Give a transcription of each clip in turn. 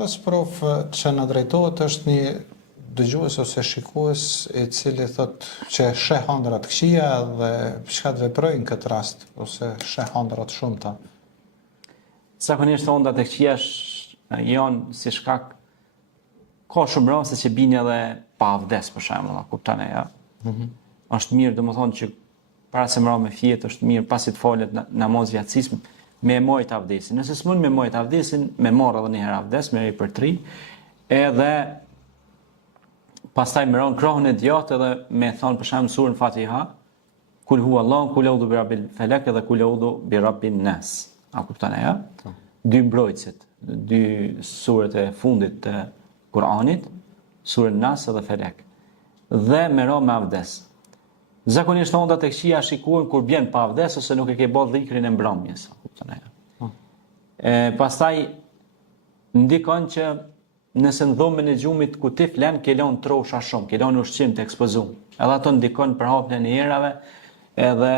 radhës, prof, që në drejtohet është një dëgjues ose shikues i cili thot që sheh ëndra të këqija dhe çka të veprojë në këtë rast, ose sheh ëndra të shumta. Zakonisht ëndrat e këqija janë si shkak, ka shumë raste që bini edhe pa avdes, për shembull, a kupton e ja. Është mirë, domethënë që para se mërë me fjetë, është mirë pasi të falet namaz vjatësisë, me mojt avdesin. Nëse s'mund me mojt avdesin, me marrë edhe një herë avdes, me i për 3, edhe pastaj me ronë krahën e djatë edhe me thonë për shembull surën Fatiha, kul hu Allah, kul eudhu bi rabbil felek edhe kul eudhu bi rabbin nas. A kupton e ja? Dy mbrojtësit, dy surët e fundit të Kur'anit, surën Nas edhe Felek. Dhe me ro me avdes. Zakonisht ëndrat e këqija shikohen kur bjen pa avdes ose nuk e ke bërë dhikrin e mbrëmjes. Pastaj ndikon që nëse në dhomën e gjumit ku ti flen, ke lënë trosha shumë, ke lënë ushqim të ekspozum. Edhe ato ndikon për hapjen e erave, edhe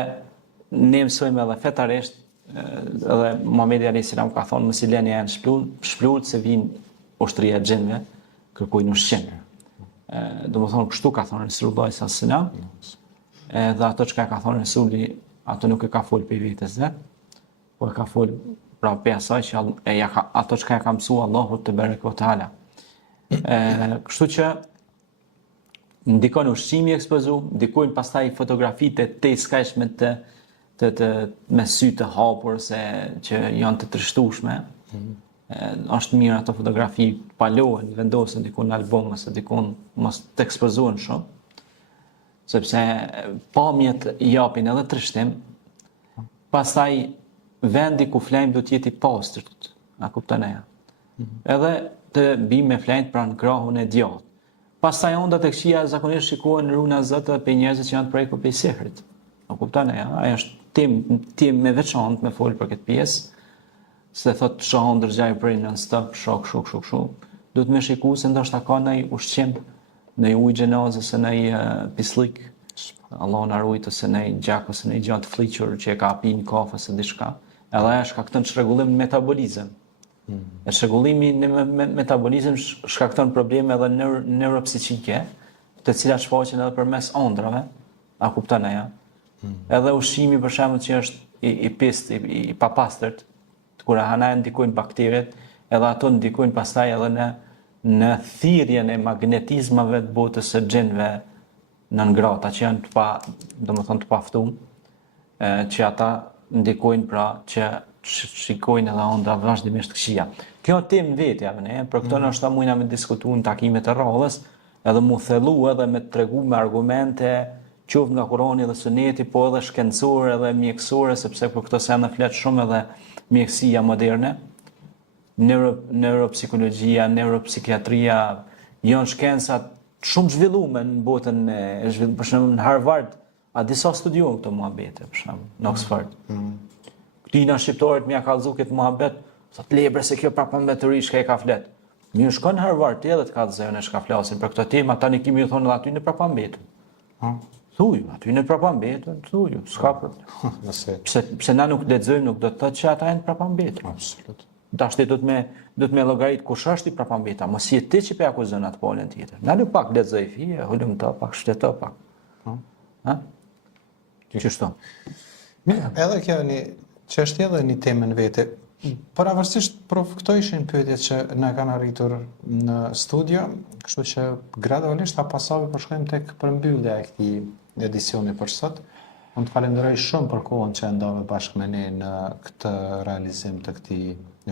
ne mësojmë edhe fetarisht, edhe Muhamedi alayhis salam ka thonë mos i lëni janë shplut se vijnë ushtria e xhenve, kërkojnë ushqim. Domethënë kështu ka thonë Resulullah sallallahu alaihi wasallam. Edhe ato çka ka thonë Resuli, ato nuk e ka fol për vetes vet, po e ka fol pra për asaj që ato çka ka mësuar Allahu te barek ve taala. Kështu që ndikon ushqimi ekspozum, ndikojnë pastaj fotografitë të skajshme të me sy të hapur se që janë të trishtueshme. Është mirë ato fotografi palohen, vendosen diku në album ose diku mos të ekspozohen shumë. Sepse pamjet japin edhe trishtim. Pastaj vendi ku flejmë do të jetë i pastërt, a kupton e ja. Edhe të bim me flejnë pranë krahun e djathtë. Pastaj ëndrat e këqija zakonisht shikohen runa zëtë për njerëzit që janë të prekur për sihrit. A kupton e ja, ajo është tim me veçantë me fol për këtë pjesë. Se thot shoh ndërgjaj për non stop, shok. Duhet me shikuar se ndoshta ka ndonjë ushqim, ndonjë ujë xhenaze ose ndonjë pislik. Allah na ruaj ose ndonjë gjak ose ndonjë gjë të fliqur që e ka pinë kafe ose diçka. Edhe ajo shkakton çrregullim në metabolizëm. E çrregullimi në metabolizëm shkakton probleme edhe neuropsiqike, të cilat shfaqen edhe përmes ëndrave. A kupton ajo? Edhe ushqimi për shembull që është i pist, i papastërt, kur hanajnë ndikojnë bakteriet, edhe ato ndikojnë pastaj edhe në thirrjen e magnetizmave të botës së xhenve në ngrata që janë të paftuar, që ata ndikojnë pra që shikojnë edhe ëndra vazhdimisht të këqija. Kjo temë vetja ne, për këto ndoshta mundna me diskutuar në takime të radhës, edhe mu thellu edhe me tregu me argumente qoftë nga Kurani dhe Suneti, po edhe shkencore edhe mjekësore, sepse për këto sende flet shumë edhe mjekësia moderne, neuropsikologjia, neuropsikiatria, janë shkenca shumë zhvillume në botën për shembull në Harvard, a disa studion këto muhabete, për shembull, në Oxford. Këtina shqiptarët më ja kallëzu këtë muhabet, thot lebre se kjo prapëmbetëri shka e ka flet. Mirë shkon në Harvard ti edhe të kallëzojnë e shka flasin për këto tema, tani kimi ju thonë edhe aty në prapëmbetën. Thuju, aty në prapëmbetën, thuju, s'ka problem. Pse na nuk lexojmë, nuk do të thotë që ata janë prapëmbetën. Absolut. Dashti do të me llogarit kush është i prapëmbeta, mos je ti që pe akuzon atë palën tjetër. Na nuk pak lexoj fije, ulëm të pak, shteto pak. Ha? Çështo. Mirë, edhe kjo një çështje edhe një temë në vete. Pavarësisht këto ishin pyetjet që na kanë arritur në studio, kështu që gradualisht pasave po shkojmë tek përmbyllja e këtij edicioni për sot. Unë të falenderoj shumë për kohën që ndove bashkë me ne në këtë realizim të këtij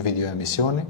video emisioni.